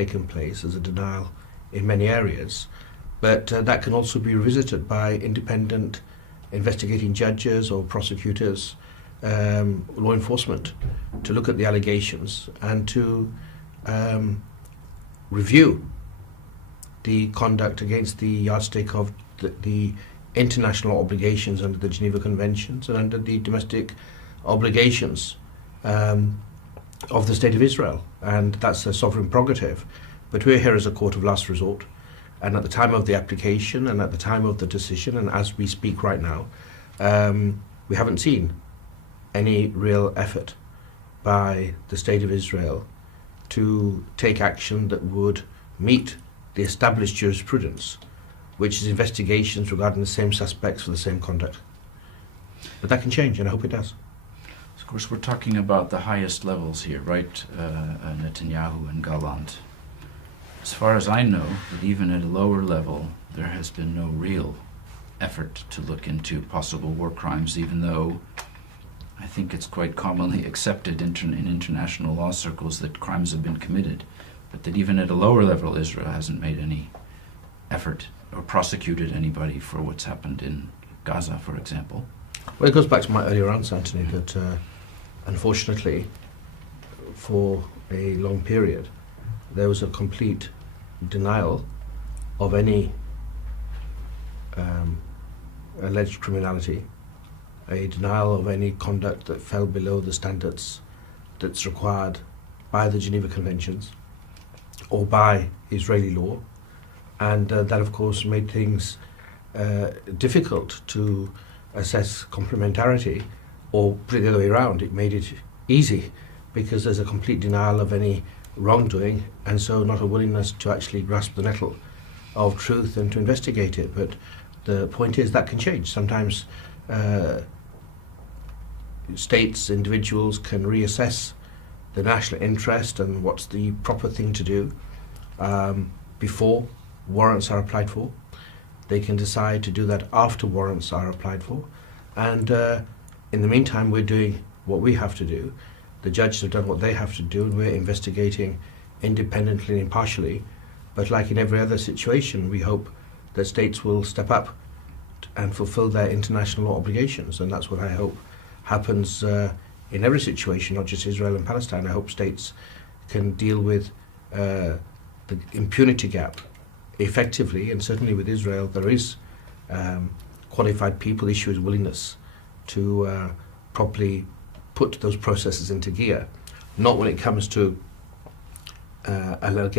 taken place as a denial in many areas, but that can also be revisited by independent investigating judges or prosecutors, law enforcement, to look at the allegations and to review the conduct against the yardstick of the international obligations under the Geneva Conventions and under the domestic obligations of the State of Israel. And that's a sovereign prerogative. But we're here as a court of last resort. And at the time of the application and at the time of the decision, and as we speak right now, we haven't seen any real effort by the State of Israel to take action that would meet the established jurisprudence, which is investigations regarding the same suspects for the same conduct. But that can change, and I hope it does. Of course, we're talking about the highest levels here, right? Netanyahu and Gallant. As far as I know, that even at a lower level, there has been no real effort to look into possible war crimes, even though I think it's quite commonly accepted in international law circles that crimes have been committed, but that even at a lower level, Israel hasn't made any effort or prosecuted anybody for what's happened in Gaza, for example. Well, it goes back to my earlier answer, Anthony, that unfortunately, for a long period, there was a complete denial of any alleged criminality, a denial of any conduct that fell below the standards that's required by the Geneva Conventions or by Israeli law. And that, of course, made things difficult to assess complementarity, or put it the other way around, it made it easy because there's a complete denial of any wrongdoing, and so not a willingness to actually grasp the nettle of truth and to investigate it. But the point is that can change. Sometimes states, individuals can reassess the national interest and what's the proper thing to do before warrants are applied for. They can decide to do that after warrants are applied for. And in the meantime, we're doing what we have to do. The judges have done what they have to do, and we're investigating independently and impartially. But like in every other situation, we hope that states will step up and fulfill their international law obligations. And that's what I hope happens in every situation, not just Israel and Palestine. I hope states can deal with the impunity gap effectively, and certainly with Israel, there is qualified people, the issue is willingness to properly put those processes into gear, not when it comes to